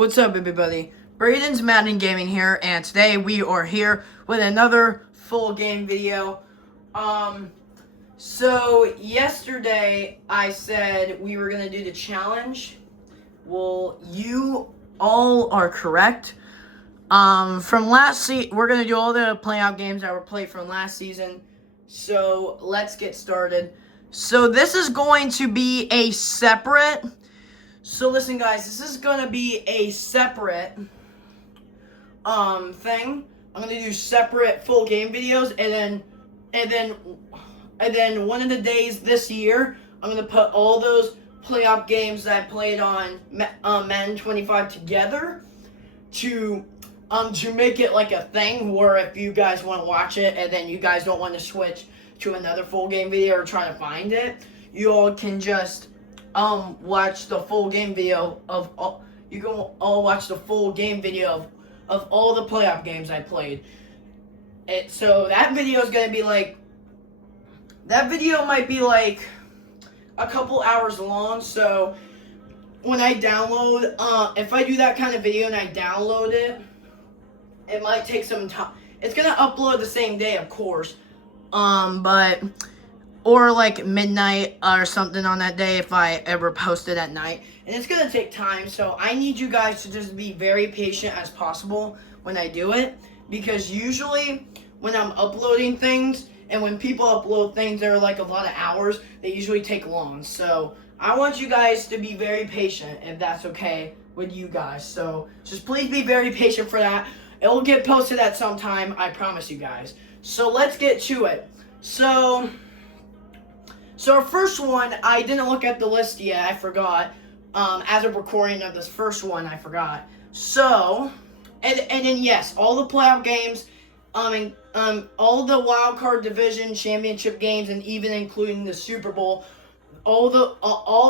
What's up, everybody? Braden's Madden Gaming here, and today we are here with another full game video. So yesterday I said we were gonna do the challenge. Well, you all are correct. From last season, we're gonna do all the playoff games that were played from last season. So let's get started. So this is going to be a separate. So listen, guys, this is gonna be a separate thing. I'm gonna do separate full game videos, and then one of the days this year, I'm gonna put all those playoff games that I played on Madden 25 together to make it like a thing where if you guys want to watch it and then you guys don't want to switch to another full game video or try to find it, you all can just watch the full game video of all. You can all watch the full game video of all the playoff games I played. So that video is gonna be like. That video might be like a couple hours long. So when I download, if I do that kind of video and I download it, it might take some time. It's gonna upload the same day, of course. But. Or like midnight or something on that day if I ever post it at night. And it's going to take time, so I need you guys to just be very patient as possible when I do it. Because usually when I'm uploading things, and when people upload things that are like a lot of hours, they usually take long. So I want you guys to be very patient if that's okay with you guys. So just please be very patient for that. It will get posted at some time, I promise you guys. So let's get to it. So our first one, I didn't look at the list yet. I forgot. As of recording of this first one, I forgot. So, and then yes, all the playoff games, all the wild card division championship games, and even including the Super Bowl, all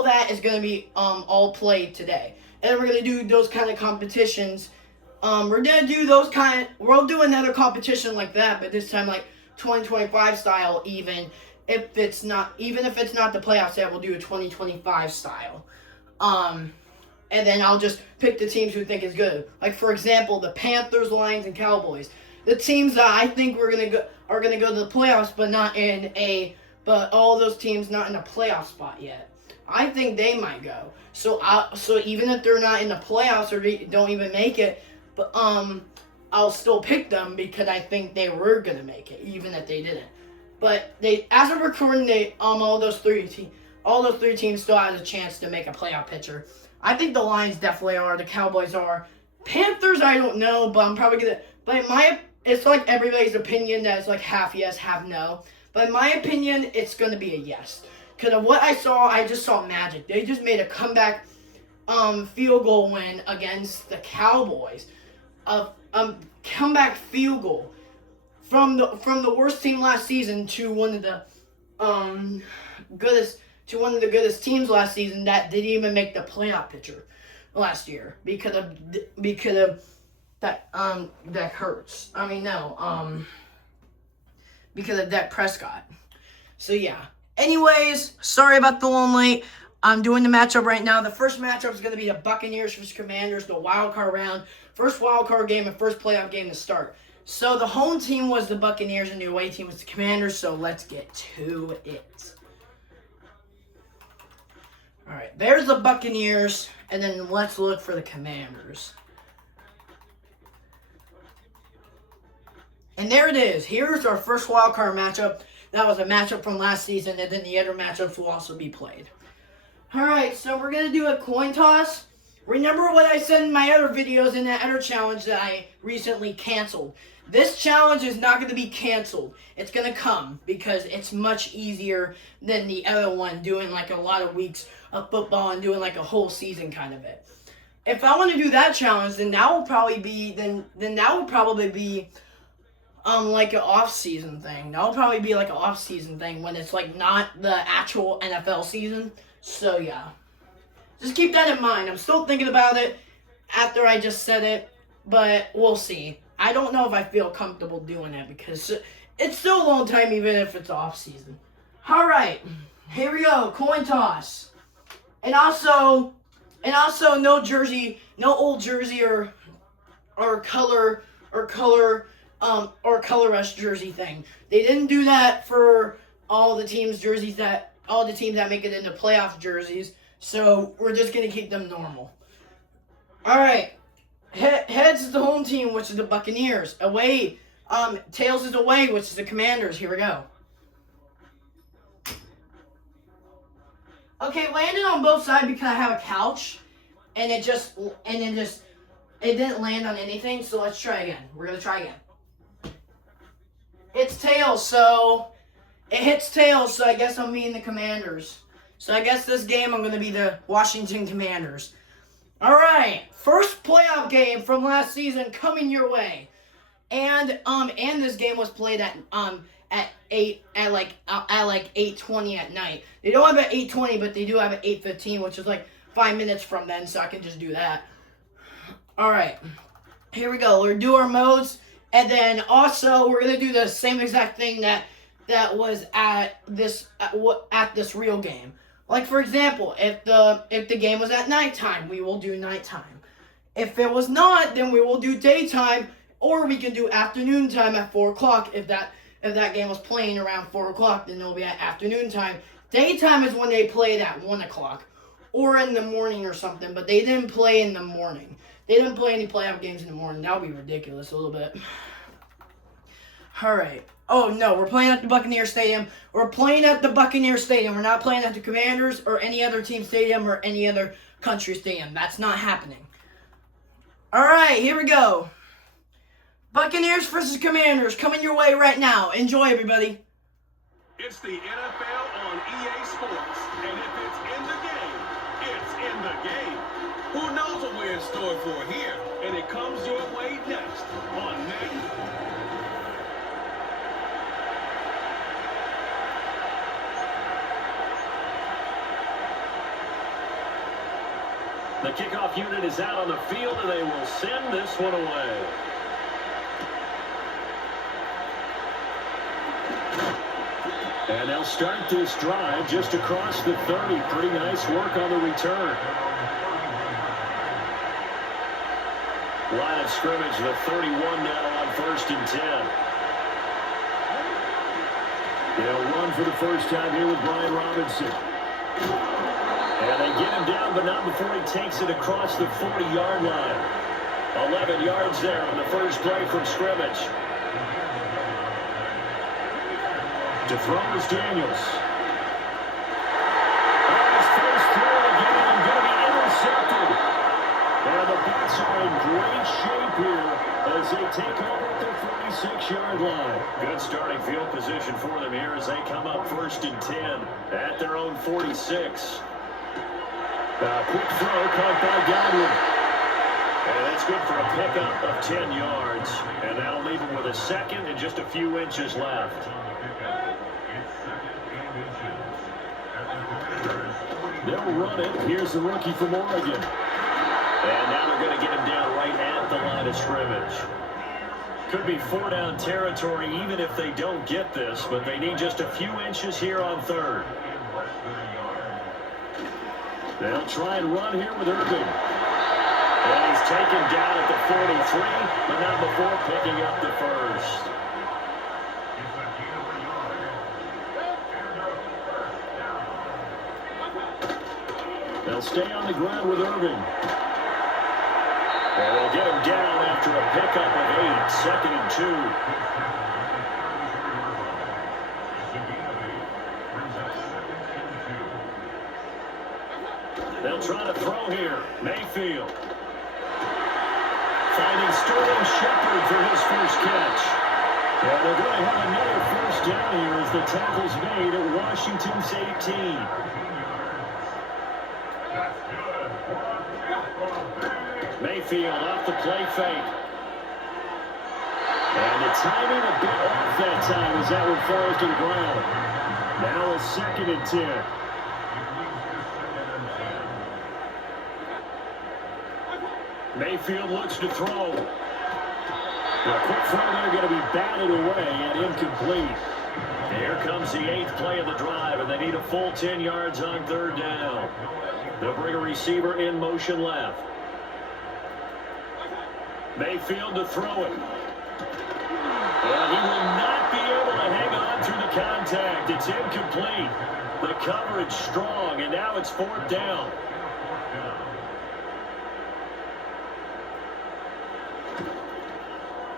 that is gonna be all played today. And we're gonna do those kind of competitions. We're gonna do we'll do another competition like that, but this time like 2025 style even. If it's not the playoffs yet, we'll do a 2025 style. And then I'll just pick the teams who think is good. Like for example, the Panthers, Lions, and Cowboys. The teams that I think are gonna go to the playoffs, but all those teams not in a playoff spot yet. I think they might go. So even if they're not in the playoffs or they don't even make it, but I'll still pick them because I think they were gonna make it, even if they didn't. But as of recording, all those three teams still has a chance to make a playoff picture. I think the Lions definitely are. The Cowboys are. Panthers, I don't know, but I'm probably gonna. But it's like everybody's opinion that it's like half yes, half no. But in my opinion, it's gonna be a yes. Because of what I just saw magic. They just made a comeback, field goal win against the Cowboys. Comeback field goal. From the worst team last season to one of the goodest teams last season that didn't even make the playoff picture last year because of that that hurts. Because of Dak Prescott. So yeah. Anyways, sorry about the long late. I'm doing the matchup right now. The first matchup is going to be the Buccaneers versus Commanders, the wild card round, first wild card game and first playoff game to start. So the home team was the Buccaneers and the away team was the Commanders, so let's get to it. Alright, there's the Buccaneers, and then let's look for the Commanders. And there it is. Here's our first wild card matchup. That was a matchup from last season, and then the other matchups will also be played. Alright, so we're going to do a coin toss. Remember what I said in my other videos in that other challenge that I recently canceled. This challenge is not going to be canceled. It's going to come because it's much easier than the other one, doing like a lot of weeks of football and doing like a whole season kind of it. If I want to do that challenge, then that will probably be like an off-season thing. That will probably be like an off-season thing when it's like not the actual NFL season. So yeah. Just keep that in mind. I'm still thinking about it after I just said it, but we'll see. I don't know if I feel comfortable doing it because it's still a long time even if it's off season. All right, here we go, coin toss. And also, And also no old jersey or color rush jersey thing. They didn't do that for all the teams that make it into playoff jerseys. So we're just gonna keep them normal. All right. Heads is the home team, which is the Buccaneers. Away, tails is away, which is the Commanders. Here we go. Okay, landed on both sides because I have a couch, and it didn't land on anything. So let's try again. We're gonna try again. It's tails, so it hits tails. So I guess I'm being the Commanders. So I guess this game I'm gonna be the Washington Commanders. All right, first playoff game from last season coming your way, and this game was played at 8:20 at night. They don't have it at 8:20, but they do have it at 8:15, which is like 5 minutes from then, so I can just do that. All right, here we go. We're do our modes, and then also we're gonna do the same exact thing that was at this real game. Like, for example, if the game was at nighttime, we will do nighttime. If it was not, then we will do daytime, or we can do afternoon time at 4 o'clock. If that game was playing around 4 o'clock, then it'll be at afternoon time. Daytime is when they played at 1 o'clock, or in the morning or something, but they didn't play in the morning. They didn't play any playoff games in the morning. That would be ridiculous a little bit. All right. Oh, no, we're playing at the Buccaneers Stadium. We're playing at the Buccaneers Stadium. We're not playing at the Commanders or any other team stadium or any other country stadium. That's not happening. All right, here we go. Buccaneers versus Commanders coming your way right now. Enjoy, everybody. It's the NFL on EA Sports, and if it's in the game, it's in the game. Who knows what we're in store for here? And it comes your way next on Madden. The kickoff unit is out on the field, and they will send this one away. And they'll start this drive just across the 30. Pretty nice work on the return. Line of scrimmage, the 31 now on 1st and 10. They'll run for the first time here with Brian Robinson. And they get him down, but not before he takes it across the 40-yard line. 11 yards there on the first play from scrimmage. To throw is Daniels. And his first throw again, going to be intercepted. And the Bucs are in great shape here as they take over at their 46-yard line. Good starting field position for them here as they come up 1st and 10 at their own 46. Quick throw caught by Godwin. And that's good for a pickup of 10 yards. And that'll leave him with a second and just a few inches left. They'll run it. Here's the rookie from Oregon. And now they're going to get him down right at the line of scrimmage. Could be 4-down territory even if they don't get this, but they need just a few inches here on 3rd. They'll try and run here with Irving. And he's taken down at the 43, but not before picking up the first. They'll stay on the ground with Irving. And they'll get him down after a pickup of 8, 2nd and 2. They'll try to throw here. Mayfield. Finding Sterling Shepard for his first catch. And they're going to have another first down here as the tackle's made at Washington's 18. Mayfield off the play fake. And the timing a bit off that time as that one falls to the ground. Now a 2nd and 10. Mayfield looks to throw. A quick throw there going to be batted away and incomplete. Here comes the 8th play of the drive, and they need a full 10 yards on 3rd down. They'll bring a receiver in motion left. Mayfield to throw it. And he will not be able to hang on through the contact. It's incomplete. The coverage strong, and now it's 4th down.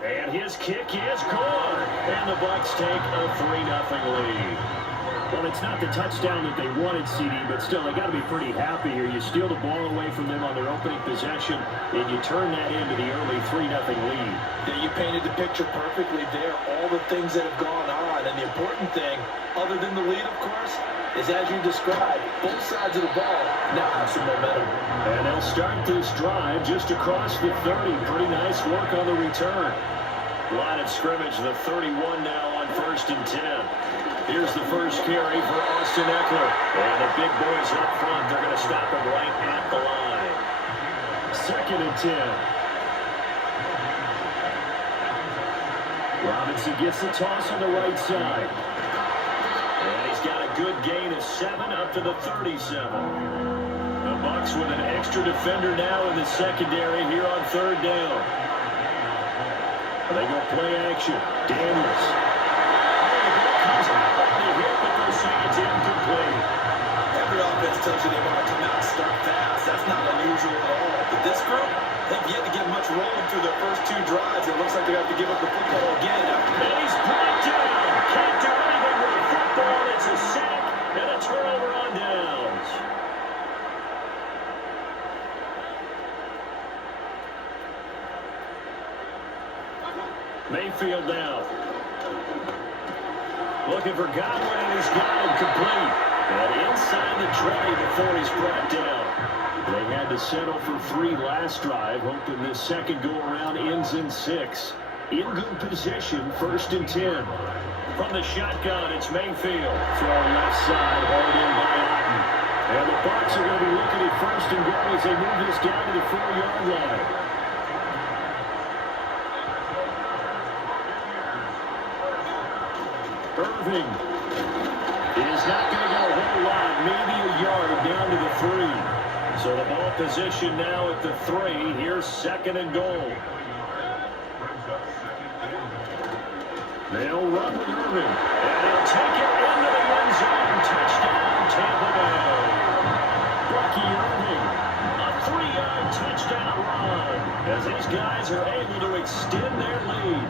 And his kick is good. And the Bucs take a 3-0 lead. Well, it's not the touchdown that they wanted, CD, but still, they got to be pretty happy here. You steal the ball away from them on their opening possession, and you turn that into the early 3-0 lead. Yeah, you painted the picture perfectly there. All the things that have gone on, and the important thing, other than the lead, of course, is as you described, both sides of the ball now have some momentum. And they'll start this drive just across the 30. Pretty nice work on the return. Line of scrimmage, the 31 now on 1st and 10. Here's the first carry for Austin Eckler. And the big boys up front, they're going to stop him right at the line. 2nd and 10. Robinson gets the toss on the right side. And he's got a good gain of 7 up to the 37. The Bucs with an extra defender now in the secondary here on 3rd down. They go play action. Daniels. But they're saying it's incomplete. Every offense tells you they want to come out and start fast. That's not unusual at all. But this group, they've yet to get much rolling through their first 2 drives. It looks like they have to give up the football again. And he's brought down. Can't do anything with the football. It's a sack and a turnover on downs. Mayfield now. Looking for Godwin, and he's got him complete. And inside the 20 before he's brought down. They had to settle for 3 last drive, hoping this second go-around ends in 6. In good position, 1st and 10. From the shotgun, it's Mayfield. Throw left side, hauled in by Otten. And the Bucs are going to be looking at 1st and goal as they move this down to the 4-yard line. Irving is not going to go a whole lot, maybe a yard down to the 3. So the ball position now at the 3. Here's 2nd and goal. They'll run with Irving, and he'll take it into the end zone. Touchdown, Tampa Bay. Bucky Irving, a 3-yard touchdown run as these guys are able to extend their lead.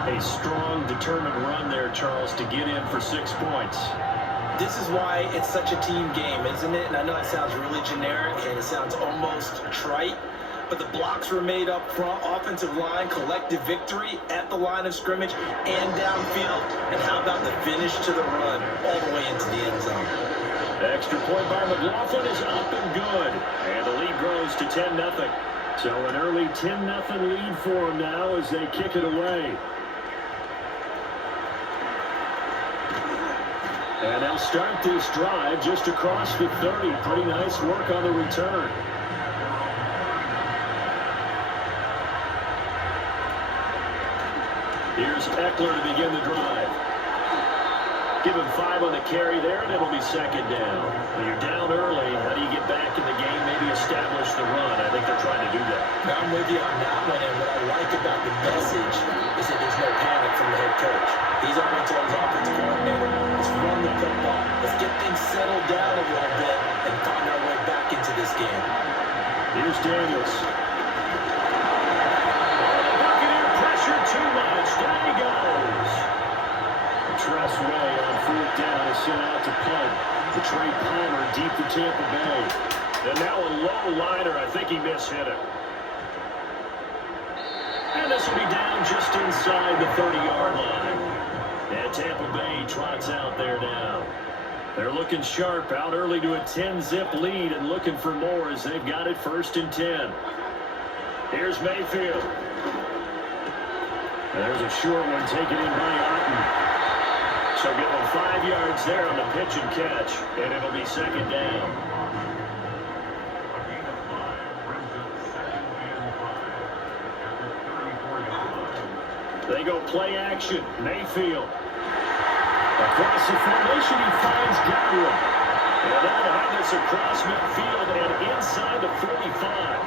A strong, determined run there, Charles, to get in for 6 points. This is why it's such a team game, isn't it? And I know it sounds really generic and it sounds almost trite, but the blocks were made up front, offensive line, collective victory at the line of scrimmage and downfield. And how about the finish to the run all the way into the end zone? The extra point by McLaughlin is up and good. And the lead grows to 10-0. So an early 10-0 lead for them now as they kick it away. And they'll start this drive just across the 30. Pretty nice work on the return. Here's Eckler to begin the drive. Give him 5 on the carry there, and it'll be 2nd down. When you're down early, how do you get back in the game, maybe establish the run? I think they're trying to do that. I'm with you on that one, and what I like about the message is that there's no panic from the head coach. He's up and told his offensive coordinator, let's run the football. Let's get things settled down a little bit and find our way back into this game. Here's Daniels. Oh, the Buccaneer pressure too much. Down he goes. Tress Way on 4th down is sent out to punt. The Trey Palmer deep to Tampa Bay. And now a low liner. I think he mishit it. And this will be down just inside the 30-yard line. And Tampa Bay trots out there now. They're looking sharp, out early to a 10-zip lead and looking for more as they've got it 1st and 10. Here's Mayfield. There's a short one taken in by Otten. So give them 5 yards there on the pitch and catch, and it'll be 2nd down. They go play action. Mayfield. Across the formation, he finds Godwin. And they're going to have this across midfield and inside the 45.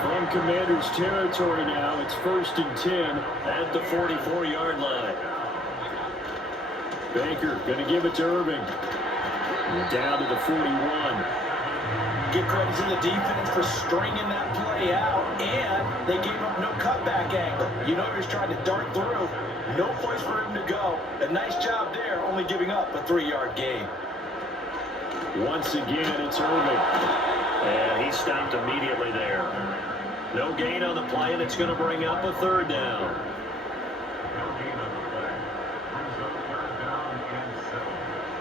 From Commanders territory now, it's 1st and 10 at the 44-yard line. Baker going to give it to Irving. Down to the 41. Give credit to the defense for stringing that play out, and they gave up no cutback angle. You know he was trying to dart through. No place for him to go. A nice job there, only giving up a 3-yard gain. Once again, it's Irving. And he stopped immediately there. No gain on the play, and it's going to bring up a 3rd down.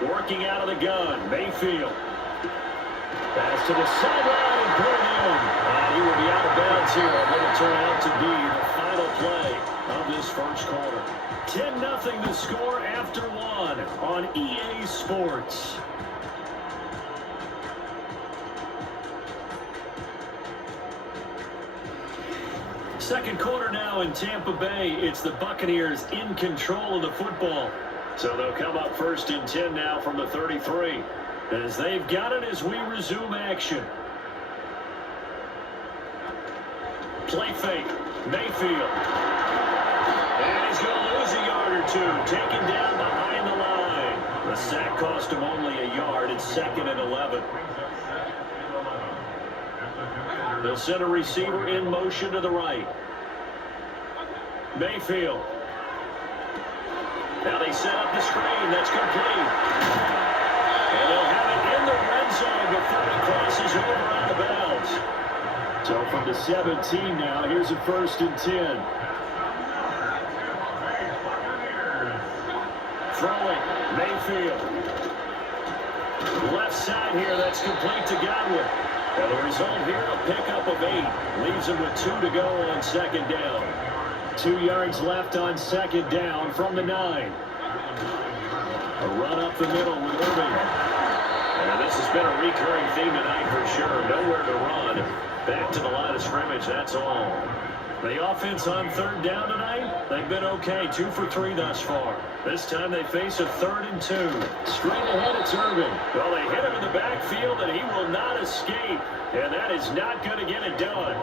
Working out of the gun, Mayfield. Pass to the sideline and put it in. And he will be out of bounds here. And it'll turn out to be the final play of this first quarter. 10-0 the score after 1 on EA Sports. Second quarter now in Tampa Bay. It's the Buccaneers in control of the football. So they'll come up 1st and 10 now from the 33. As they've got it as we resume action. Play fake. Mayfield. And he's going to lose a yard or two. Taken down behind the line. The sack cost him only a yard. It's 2nd and 11. They'll send a receiver in motion to the right. Mayfield. Now they set up the screen. That's complete. And they'll have it in the red zone before it crosses over out of bounds. So from the 17 now, here's a 1st and 10. Throwing. Mayfield. Left side here. That's complete to Godwin. And the result here, a pickup of 8. Leaves him with 2 to go on 2nd down. 2 yards left on 2nd down from the 9. A run up the middle with Irving. And this has been a recurring theme tonight for sure. Nowhere to run. Back to the line of scrimmage, that's all. The offense on 3rd down tonight, they've been okay. 2 for 3 thus far. This time they face a 3rd and 2. Straight ahead, it's Irving. Well, they hit him in the backfield, and he will not escape. And that is not going to get it done.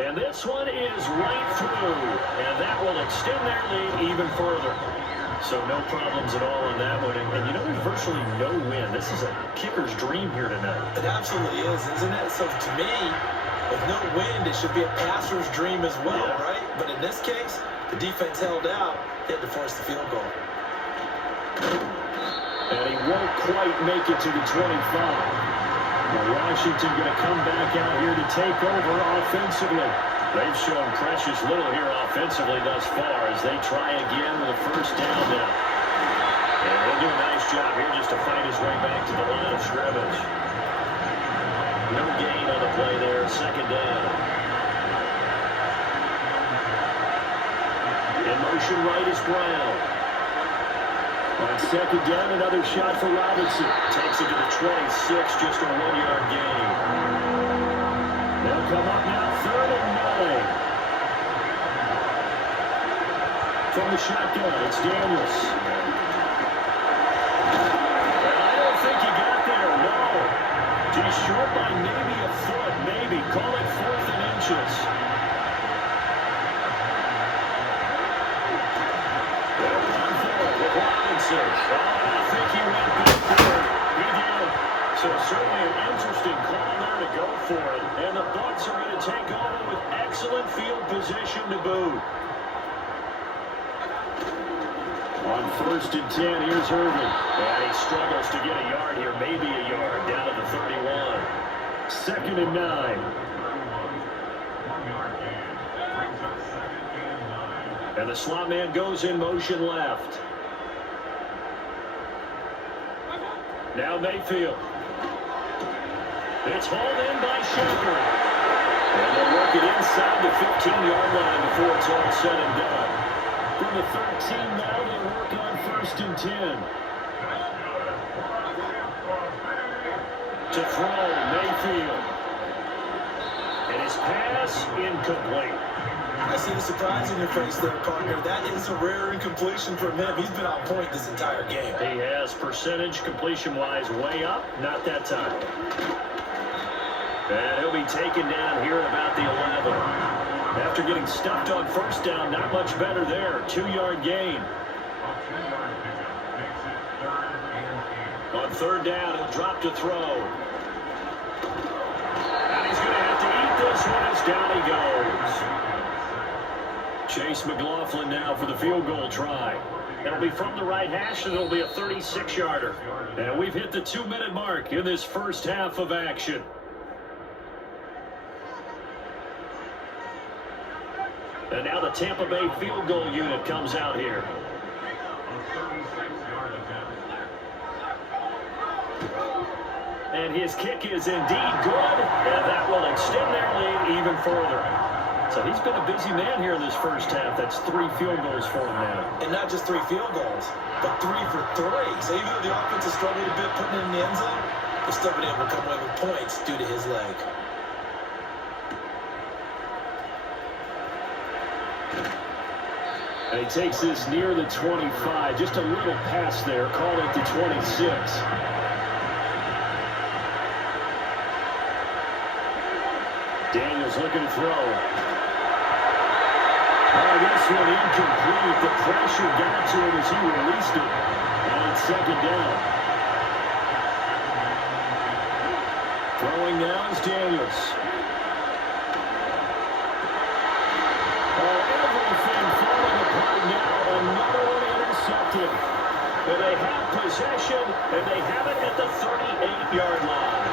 And this one is right through. And that will extend their lead even further. So no problems at all on that one. And you know, there's virtually no win. This is a kicker's dream here tonight. It absolutely is, isn't it? So to me, with no wind, it should be a passer's dream as well, right? But in this case, the defense held out. They had to force the field goal. And he won't quite make it to the 25. Washington going to come back out here to take over offensively. They've shown precious little here offensively thus far as they try again with a 1st down now. And he'll do a nice job here just to fight his way back to the line of scrimmage. No gain on the play there. 2nd down. In motion right is Brown. On 2nd down, another shot for Robinson. Takes it to the 26, just a 1-yard gain. They'll come up now, 3rd and 9. From the shotgun, it's Daniels. And I don't think he got there, no. He's short by maybe a foot, maybe. Call it 4th and inches. I think he went back there. He did. So certainly an interesting call there to go for it. And the Bucs are going to take over with excellent field position to boot. On 1st and 10, here's Irving. And he struggles to get a yard here, maybe a yard, down to the 31. 2nd and 9. And the slot man goes in motion left. Now Mayfield. It's hauled in by Shepard. And they'll work it inside the 15-yard line before it's all said and done. From the 13 now, they work on 1st and 10. To throw, Mayfield. And his pass incomplete. I see the surprise in your face there, partner. That is a rare incompletion from him. He's been on point this entire game. He has percentage completion-wise way up. Not that time. And he'll be taken down here at about the 11. After getting stuffed on first down, not much better there. 2-yard gain. On third down, he'll drop to throw. And he's going to have to eat this one as down he goes. Chase McLaughlin now for the field goal try. It'll be from the right hash, and it'll be a 36-yarder. And we've hit the 2-minute mark in this first half of action. And now the Tampa Bay field goal unit comes out here. And his kick is indeed good, and that will extend their lead even further. So he's been a busy man here in this first half. That's 3 field goals for him now. And not just 3 field goals, but 3 for 3. So even though the offense has struggled a bit putting it in the end zone, they've still been able to come away with points due to his leg. And he takes this near the 25. Just a little pass there. Call it the 26. Daniels looking to throw. This one incomplete. The pressure got to him as he released it. And it's second down. Throwing now is Daniels. Everything falling apart now. Another one intercepted. And they have possession, and they have it at the 38-yard line.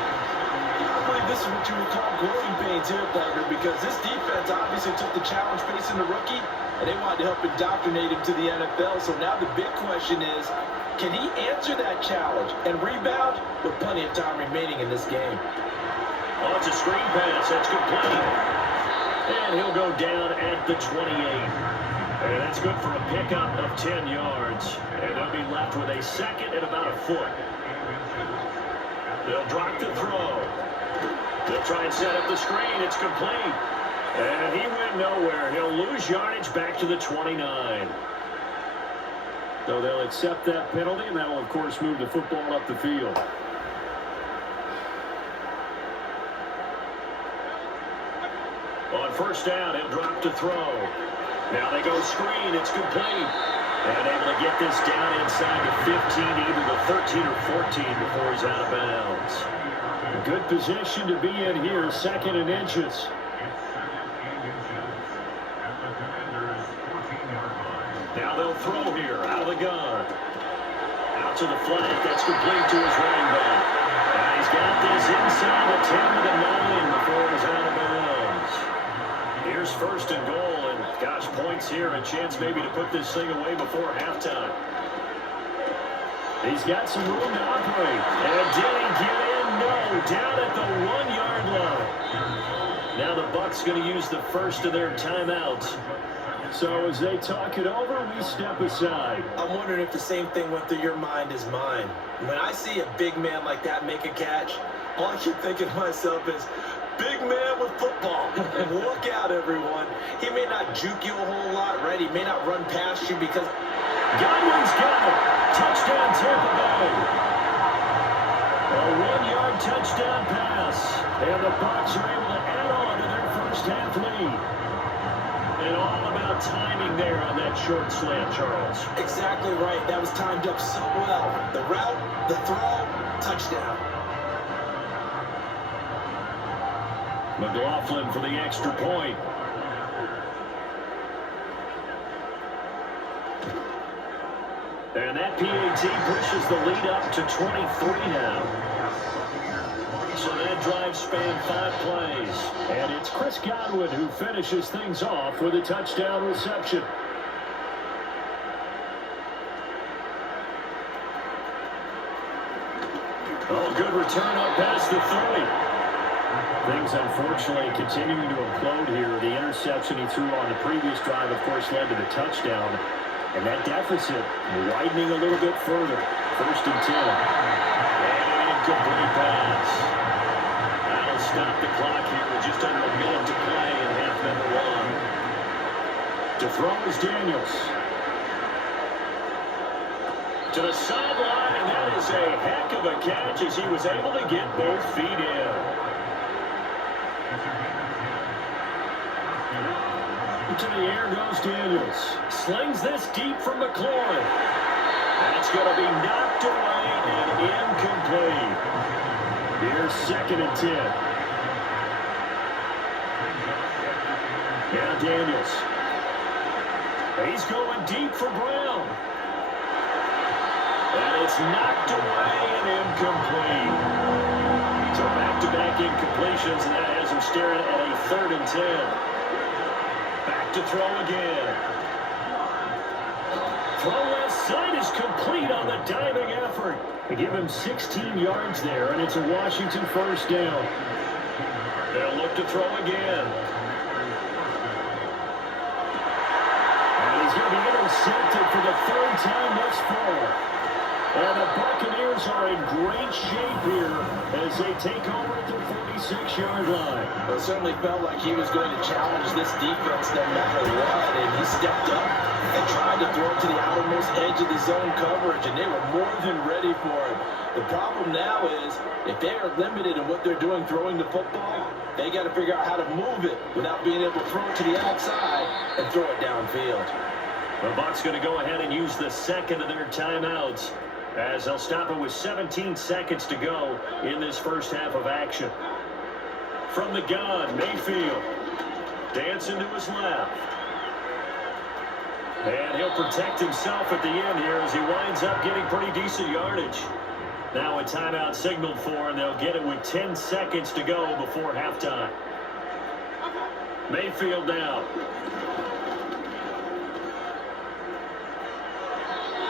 I believe this is what you would call growing pains here, partner, because this defense obviously took the challenge facing the rookie, and they wanted to help indoctrinate him to the NFL. So now the big question is, can he answer that challenge and rebound with plenty of time remaining in this game? Oh, it's a screen pass. That's complete. And he'll go down at the 28. And that's good for a pickup of 10 yards. And they'll be left with a second and about a foot. They'll drop the throw. They'll try and set up the screen. It's complete. And he went nowhere. He'll lose yardage back to the 29. So they'll accept that penalty, and that will, of course, move the football up the field. On first down, he'll drop to throw. Now they go screen. It's complete. And able to get this down inside the 15, either the 13 or 14 before he's out of bounds. A good position to be in here, second and inches. Now they'll throw here, out of the gun. Out to the flat, that's complete to his running back. And he's got this inside the 10 to the 9 before he's out of bounds. Here's first and goal, and gosh, points here, a chance maybe to put this thing away before halftime. He's got some room to operate. And did he get in? No, down at the 1-yard line. Now the Bucs going to use the first of their timeouts. So as they talk it over, we step aside. I'm wondering if the same thing went through your mind as mine. When I see a big man like that make a catch, all I keep thinking to myself is, big man with football. Look out, everyone. He may not juke you a whole lot, right? He may not run past you because Godwin's got it. Touchdown, Tampa Bay. A 1-yard touchdown pass. And the Bucs are able to add on to their first half lead. And all about timing there on that short slant, Charles. Exactly right. That was timed up so well. The route, the throw, touchdown. McLaughlin for the extra point. And that PAT pushes the lead up to 23 now. So that drive spanned 5 plays. And it's Chris Godwin who finishes things off with a touchdown reception. Oh, good return up past the 30. Things, unfortunately, continuing to implode here. The interception he threw on the previous drive, of course, led to the touchdown. And that deficit widening a little bit further. First and 10. And an incomplete pass. That'll stop the clock here with just under a minute to play in half number 1. To throw is Daniels. To the sideline, and that is a heck of a catch as he was able to get both feet in. To the air goes Daniels. Slings this deep from McLaurin. That's going to be knocked away and incomplete. Here's 2nd and 10. Now Daniels. He's going deep for Brown. And it's knocked away and incomplete. So back-to-back incompletions, and that has him staring at a 3rd and 10. Back to throw again. Throw left side is complete on the diving effort. They give him 16 yards there, and it's a Washington 1st down. They'll look to throw again. And he's going to be intercepted for the 3rd time thus far. And the Buccaneers are in great shape here as they take over at their 46-yard line. Well, it certainly felt like he was going to challenge this defense no matter what, and he stepped up and tried to throw it to the outermost edge of the zone coverage, and they were more than ready for it. The problem now is if they are limited in what they're doing throwing the football, they got to figure out how to move it without being able to throw it to the outside and throw it downfield. The Bucs going to go ahead and use the 2nd of their timeouts, as they'll stop it with 17 seconds to go in this first half of action. From the gun, Mayfield dancing to his left. And he'll protect himself at the end here as he winds up getting pretty decent yardage. Now a timeout signaled for, and they'll get it with 10 seconds to go before halftime. Mayfield down.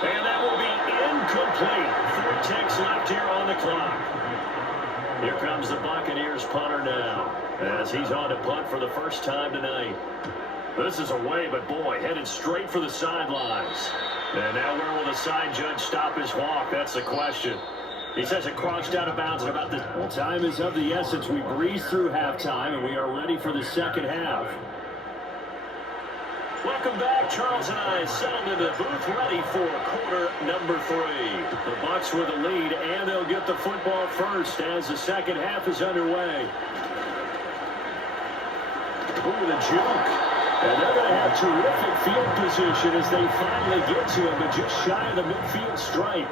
And that will be incomplete. 4 ticks left here on the clock. Here comes the Buccaneers punter now, as he's on to punt for the first time tonight. This is away, but boy, headed straight for the sidelines. And now where will the side judge stop his walk? That's the question. He says it crossed out of bounds at about the... Well, time is of the essence. We breeze through halftime, and we are ready for the second half. Welcome back. Charles and I settled into the booth, ready for quarter number 3. The Bucs with a lead, and they'll get the football first as the second half is underway. Ooh, the juke. And they're going to have terrific field position as they finally get to him, but just shy of the midfield stripe.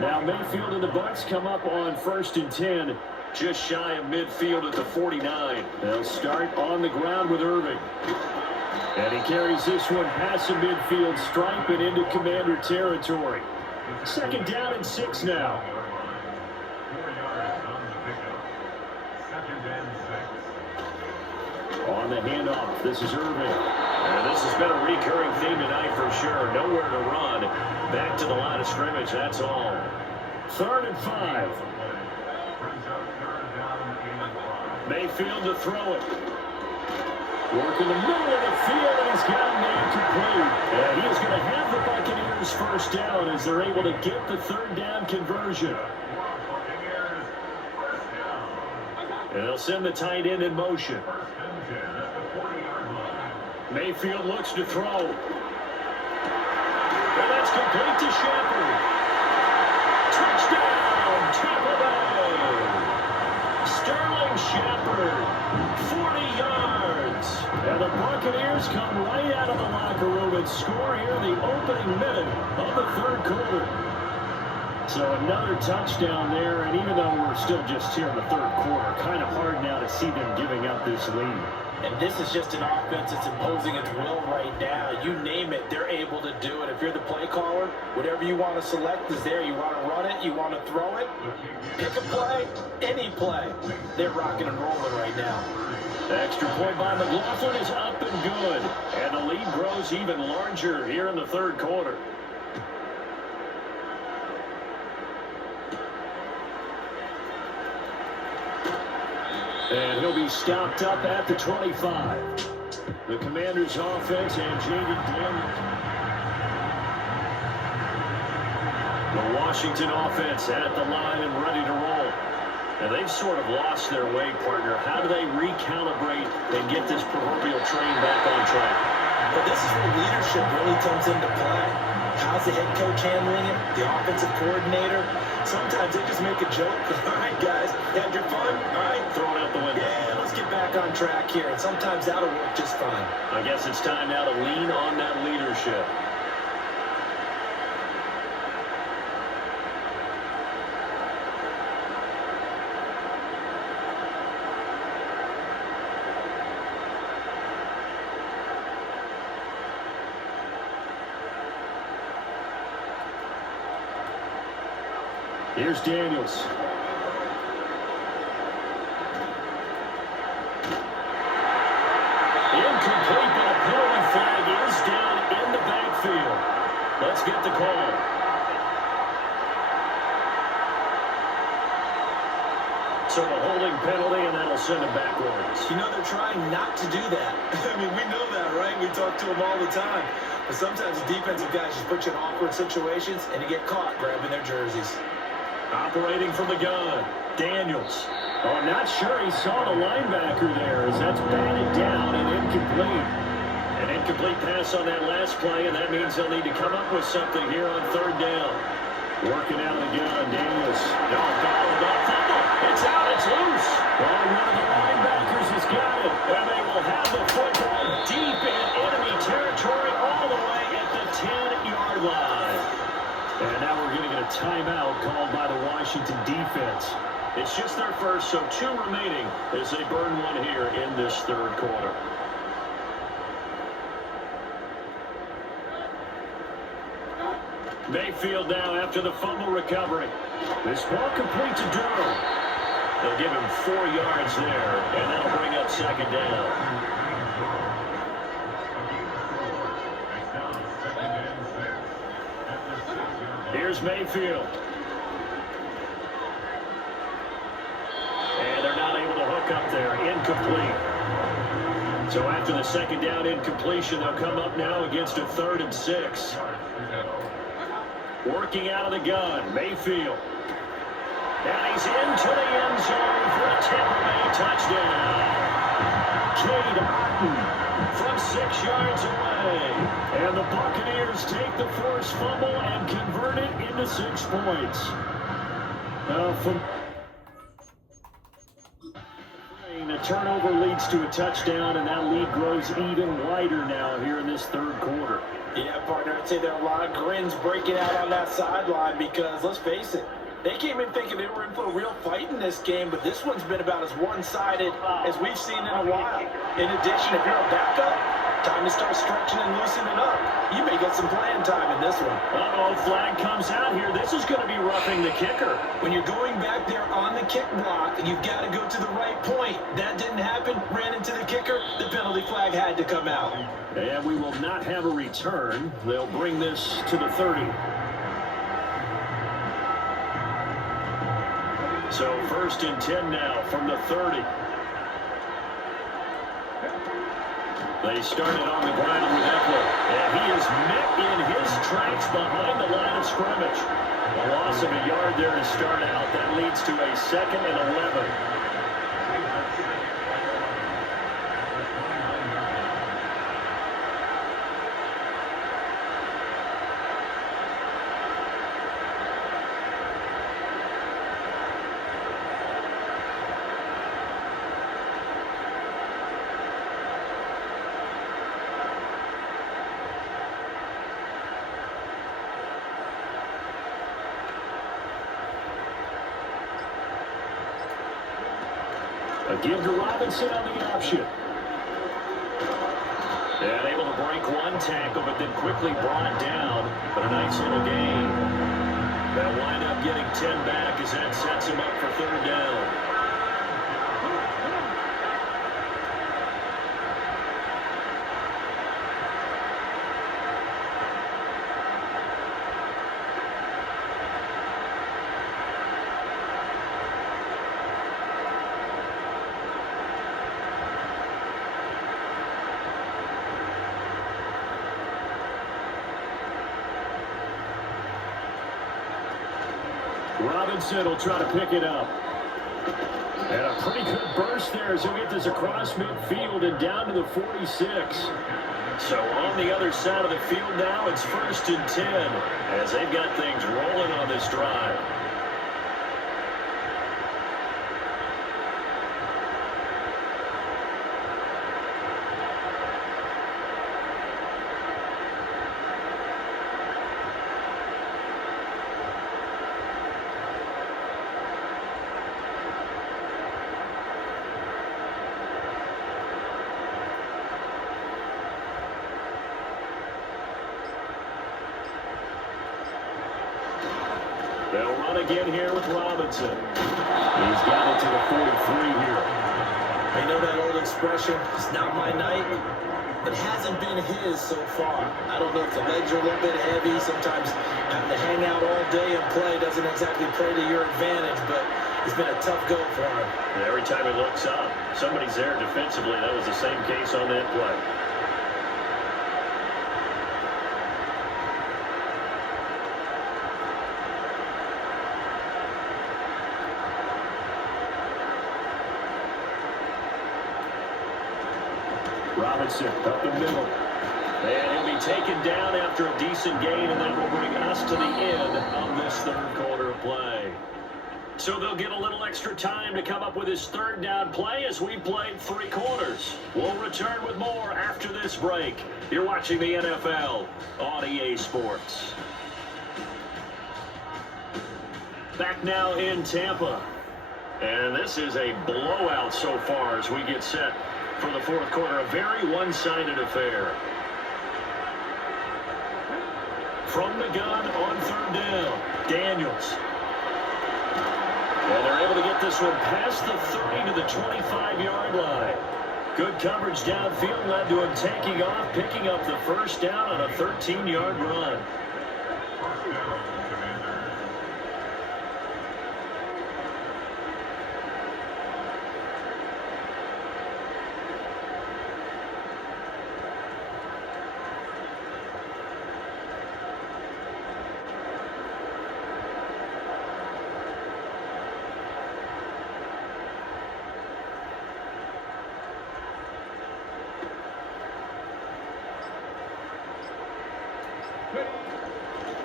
Now Mayfield and the Bucs come up on 1st and 10, just shy of midfield at the 49. They'll start on the ground with Irving. And he carries this one past the midfield stripe and into Commander territory. 2nd down and 6 now. On the handoff, this is Irving. And this has been a recurring theme tonight for sure. Nowhere to run. Back to the line of scrimmage, that's all. 3rd and 5. Mayfield to throw it. Work in the middle of the field, and he's got a man complete. And he is going to have the Buccaneers first down as they're able to get the 3rd down conversion. And they'll send the tight end in motion. Mayfield looks to throw. And that's complete to Shepard. Touchdown, Tampa Bay. Sterling Shepard, 40 yards. And the Buccaneers come right out of the locker room and score here in the opening minute of the 3rd quarter. So another touchdown there, and even though we're still just here in the 3rd quarter, kind of hard now to see them giving up this lead. And this is just an offense that's imposing its will right now. You name it, they're able to do it. If you're the play caller, whatever you want to select is there. You want to run it, you want to throw it, pick a play, any play. They're rocking and rolling right now. The extra point by McLaughlin is up and good. And the lead grows even larger here in the 3rd quarter. And he'll be stopped up at the 25. The Commanders' offense and Jaden Daniels. The Washington offense at the line and ready to roll. And they've sort of lost their way, partner. How do they recalibrate and get this proverbial train back on track? But this is where leadership really comes into play. How's the head coach handling it? The offensive coordinator? Sometimes they just make a joke. All right, guys, had your fun? All right, throw it out the window. Yeah, let's get back on track here. And sometimes that'll work just fine. I guess it's time now to lean on that leadership. Here's Daniels. Incomplete, but a penalty flag is down in the backfield. Let's get the call. So a holding penalty, and that'll send him backwards. You know, they're trying not to do that. I mean, we know that, right? We talk to them all the time. But sometimes the defensive guys just put you in awkward situations, and you get caught grabbing their jerseys. Operating from the gun, Daniels. Oh, I'm not sure he saw the linebacker there as that's batted down and incomplete. An incomplete pass on that last play, and that means they'll need to come up with something here on third down. Working out of the gun, Daniels. No, fouled up. It's out, it's loose. Well, one of the linebackers has got it, and they will have the football deep in enemy territory all the way at the 10-yard line. And now we're going to get a timeout called by the Washington defense. It's just their first, so 2 remaining as they burn one here in this third quarter. Mayfield now after the fumble recovery. This ball complete to Durham. They'll give him 4 yards there, and that'll bring up second down. Here's Mayfield. And they're not able to hook up there. Incomplete. So after the second down incompletion, they'll come up now against a 3rd and 6. Working out of the gun, Mayfield. And he's into the end zone for a Tampa Bay touchdown. Cade Otton from 6 yards away. And the Buccaneers take the forced fumble and convert it into 6 points. The turnover leads to a touchdown, and that lead grows even wider now here in this third quarter. Yeah, partner, I'd say there are a lot of grins breaking out on that sideline because, let's face it, they came in thinking they were in for a real fight in this game, but this one's been about as one-sided as we've seen in a while. In addition, if you're a backup, time to start stretching and loosening up. You may get some playing time in this one. Uh-oh, flag comes out here. This is going to be roughing the kicker. When you're going back there on the kick block, you've got to go to the right point. That didn't happen. Ran into the kicker. The penalty flag had to come out. And we will not have a return. They'll bring this to the 30. So 1st and 10 now from the 30. They started on the ground with Eckler, and he is met in his tracks behind the line of scrimmage. A loss of a yard there to start out. That leads to a 2nd and 11. A give to Robinson on the option. And able to break one tackle, but then quickly brought down. But a nice little gain. They'll wind up getting 10 back as that sets him up for 3rd down. Robinson will try to pick it up. And a pretty good burst there as he'll get this across midfield and down to the 46. So on the other side of the field now, it's 1st and 10 as they've got things rolling on this drive. They'll run again here with Robinson. He's got it to the 43 here. I know that old expression, it's not my night. It hasn't been his so far. I don't know if the legs are a little bit heavy. Sometimes having to hang out all day and play doesn't exactly play to your advantage, but it's been a tough go for him. And every time he looks up, somebody's there defensively. That was the same case on that play. Robinson up the middle. And he'll be taken down after a decent gain, and that will bring us to the end of this third quarter of play. So they'll get a little extra time to come up with his third down play as we played 3 quarters. We'll return with more after this break. You're watching the NFL on EA Sports. Back now in Tampa. And this is a blowout so far as we get set for the fourth quarter. A very one-sided affair. From the gun on 3rd down, Daniels. And they're able to get this one past the 30 to the 25-yard line. Good coverage downfield led to him taking off, picking up the first down on a 13-yard run.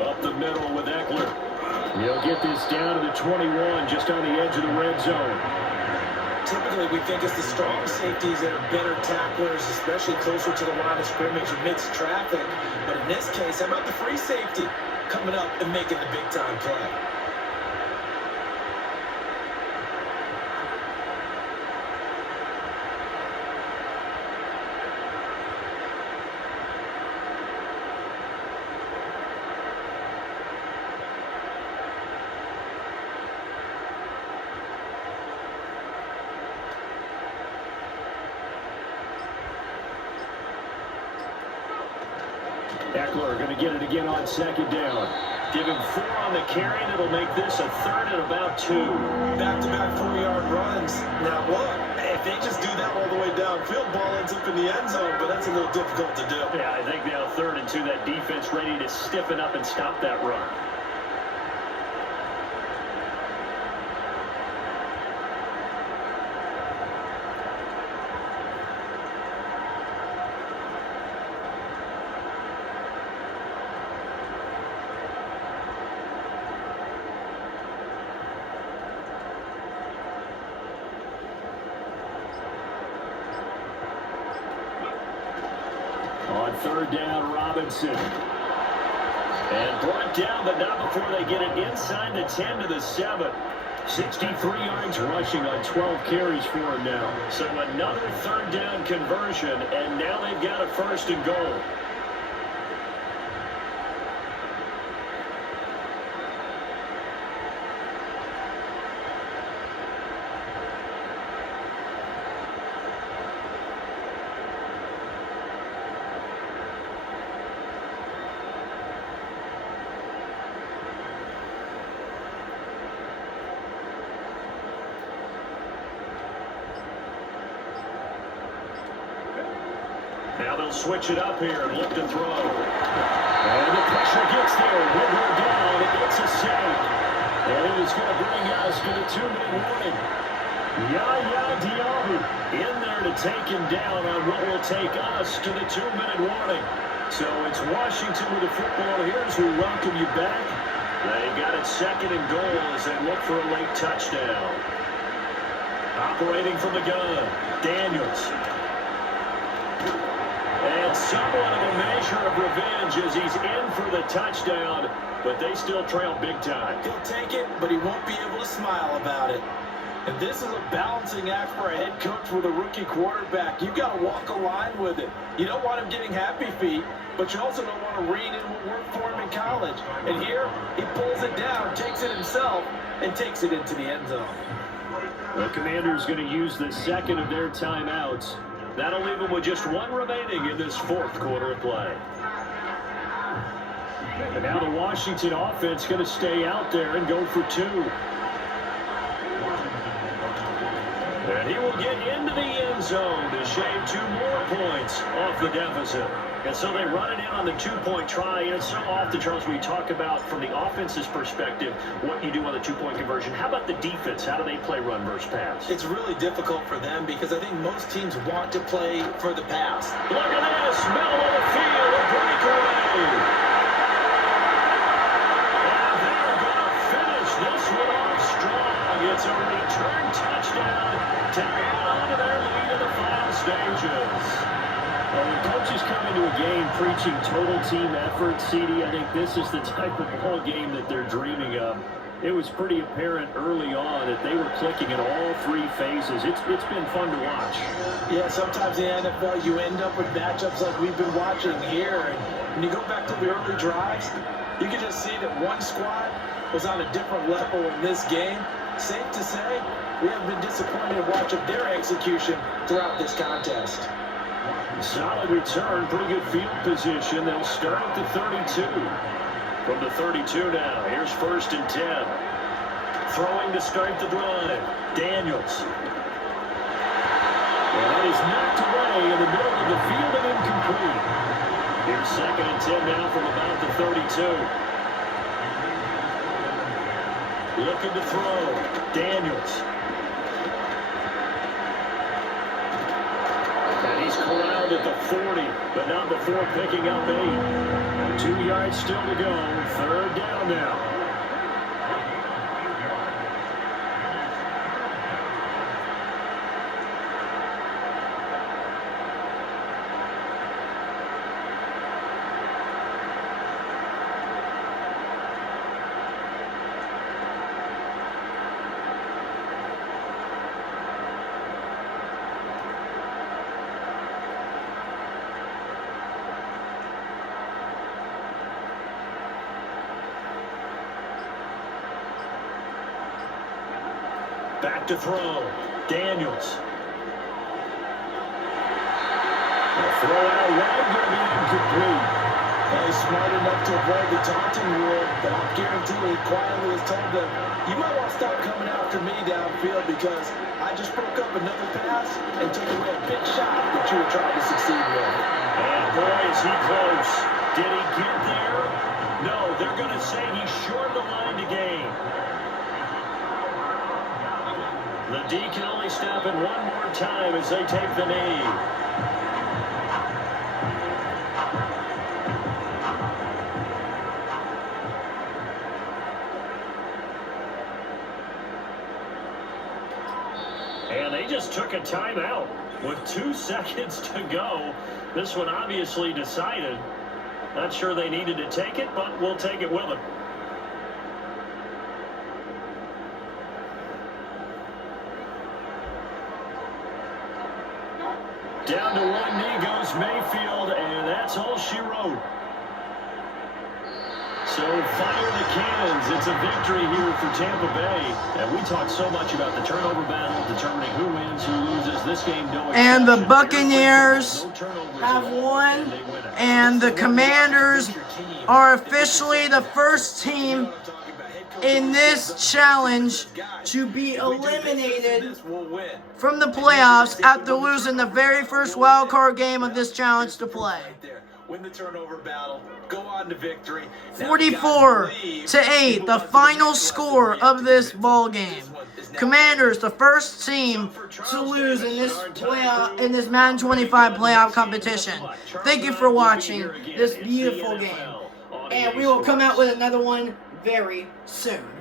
Up the middle with Eckler. He'll get this down to the 21, just on the edge of the red zone. Typically, we think it's the strong safeties that are better tacklers, especially closer to the line of scrimmage amidst traffic. But in this case, how about the free safety coming up and making the big-time play? Eckler going to get it again on 2nd down. Give him 4 on the carry, and it'll make this a 3rd and about 2. Back-to-back 4-yard runs. Now what? If they just do that all the way downfield, ball ends up in the end zone, but that's a little difficult to do. Yeah, I think now 3rd and 2, that defense ready to stiffen up and stop that run. On 3rd down, Robinson. And brought down, but not before they get it inside the 10 to the 7. 63 yards rushing on 12 carries for him now. So another 3rd down conversion, and now they've got a 1st and goal. Now they'll switch it up here and look to throw. And the pressure gets there. Woodward down. It's a sack. And it is going to bring us to the 2-minute warning. Yaya Diaby in there to take him down on what will take us to the 2-minute warning. So it's Washington with the football. Here's who welcome you back. They got it 2nd and goal as they look for a late touchdown. Operating from the gun, Daniels. And somewhat of a measure of revenge as he's in for the touchdown, but they still trail big time. He'll take it, but he won't be able to smile about it. And this is a balancing act for a head coach with a rookie quarterback. You've got to walk a line with it. You don't want him getting happy feet, but you also don't want to rein in what worked for him in college. And here, he pulls it down, takes it himself, and takes it into the end zone. The Commanders going to use the 2nd of their timeouts. That'll leave them with just 1 remaining in this 4th quarter of play. And now the Washington offense going to stay out there and go for 2. And he will get into the end zone to shave 2 more points off the deficit. And so they run it in on the 2-point try. And it's so often, Charles, we talk about from the offense's perspective what you do on the 2-point conversion. How about the defense? How do they play run versus pass? It's really difficult for them because I think most teams want to play for the pass. Look at this. Middle of the field, a breakaway. And they're going to finish this one off strong. It's a return touchdown to add on to their lead in the final stages. Well, when coaches come into a game preaching total team effort, CD, I think this is the type of ball game that they're dreaming of. It was pretty apparent early on that they were clicking in all 3 phases. It's been fun to watch. Yeah, sometimes in the NFL you end up with matchups like we've been watching here. And when you go back to the early drives, you can just see that one squad was on a different level in this game. Safe to say, we have been disappointed watching their execution throughout this contest. Solid return, pretty good field position. They'll start at the 32. From the 32 now, here's 1st and 10. Throwing to start the drive, Daniels. And that is knocked away in the middle of the field and incomplete. Here's 2nd and 10 now from about the 32. Looking to throw, Daniels. And he's corralled at the 40, but not before picking up 8. 2 yards still to go. 3rd down now. Back to throw. Daniels. The throw out wide going to be incomplete. He's smart enough to avoid the taunting rule, but I'll guarantee he quietly has told them, you might want to stop coming after me downfield because I just broke up another pass and took away a big shot that you were trying to succeed with. And boy, is he close. Did he get there? No, they're going to say he's short of the line to gain. The D can only stop it one more time as they take the knee. And they just took a timeout with 2 seconds to go. This one obviously decided. Not sure they needed to take it, but we'll take it with them. Down to 1 knee goes Mayfield, and that's all she wrote. So fire the cannons. It's a victory here for Tampa Bay. And we talked so much about the turnover battle, determining who wins, who loses. This game, no exception. And the Buccaneers have won, and the Commanders are officially the first team in this challenge to be eliminated from the playoffs after losing the very first wild card game of this challenge to play. win the turnover battle, go on to victory. 44-8, the final score of this ball game. Commanders, the first team to lose in this Madden 25 playoff competition. Thank you for watching this beautiful game, and we will come out with another one very soon.